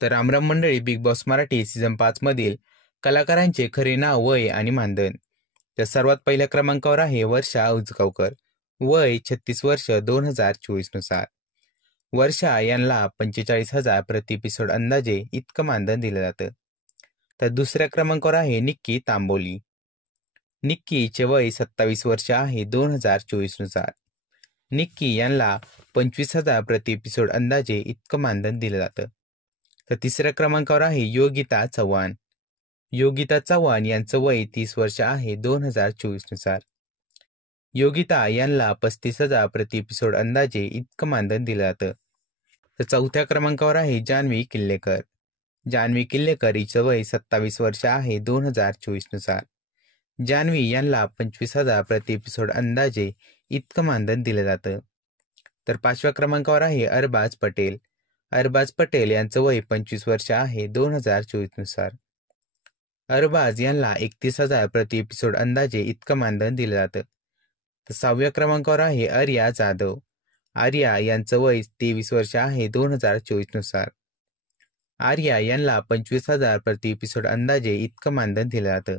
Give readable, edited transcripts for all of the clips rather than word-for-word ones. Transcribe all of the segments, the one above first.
तर रामराम मंडळी, बिग बॉस मराठी सीझन 5 मधील कलाकारांचे खरे नाव, वय आणि मानधन. तर सर्वात पहिल्या क्रमांकावर आहे वर्षा उजगावकर. वय 36 वर्ष 2024 नुसार. वर्षा यांना 45,000 प्रति एपिसोड अंदाजे इतकं मानधन दिलं जातं. तर दुसऱ्या क्रमांकावर आहे निक्की तांबोली. निक्कीचे वय 27 वर्ष आहे 2024 नुसार. निक्की यांना 25,000 प्रति एपिसोड अंदाजे इतकं मानधन दिलं जातं. तर तिसऱ्या क्रमांकावर आहे योगिता चव्हाण. योगिता चव्हाण यांचं वय 30 वर्ष आहे 2024 नुसार. योगिता यांना 35,000 प्रति एपिसोड अंदाजे इतकं मानधन दिलं जातं. तर चौथ्या क्रमांकावर आहे जान्हवी किल्लेकर. जान्हवी किल्लेकर हिचं वय 27 वर्ष आहे 2024 नुसार. जान्हवी यांना 25,000 प्रति एपिसोड अंदाजे इतकं मानधन दिलं जातं. तर पाचव्या क्रमांकावर आहे अरबाज पटेल. अरबाज पटेल यांचं वय 25 वर्ष आहे 2024 नुसार. अरबाज यांना 31,000 प्रति एपिसोड अंदाजे इतकं मानधन दिलं जातं. तर सहाव्या क्रमांकावर आहे आर्या जाधव. आर्या यांचं वय 23 वर्ष आहे 2024 नुसार. आर्या यांना 25,000 प्रति एपिसोड अंदाजे इतकं मानधन दिलं जातं.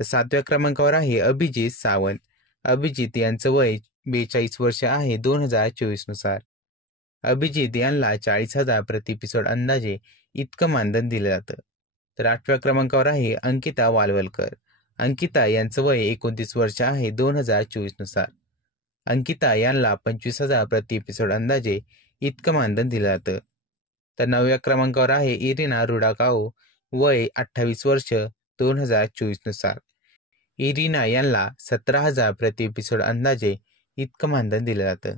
तर सातव्या क्रमांकावर आहे अभिजित सावंत. अभिजित यांचं वय 42 वर्ष आहे 2024 नुसार. अभिजित यांना 40,000 प्रति एपिसोड अंदाजे इतकं मानधन दिलं जातं. तर आठव्या क्रमांकावर आहे अंकिता वालवलकर. अंकिता यांचं वय 29 वर्ष आहे 2024 नुसार. अंकिता यांना 25,000 प्रति एपिसोड अंदाजे इतकं मानधन दिलं जातं. तर नवव्या क्रमांकावर आहे इरिना रुडाकाओ. वय 28 वर्ष 2024 नुसार. इरिना यांना 17,000 प्रति एपिसोड अंदाजे इतकं मानधन दिलं जातं.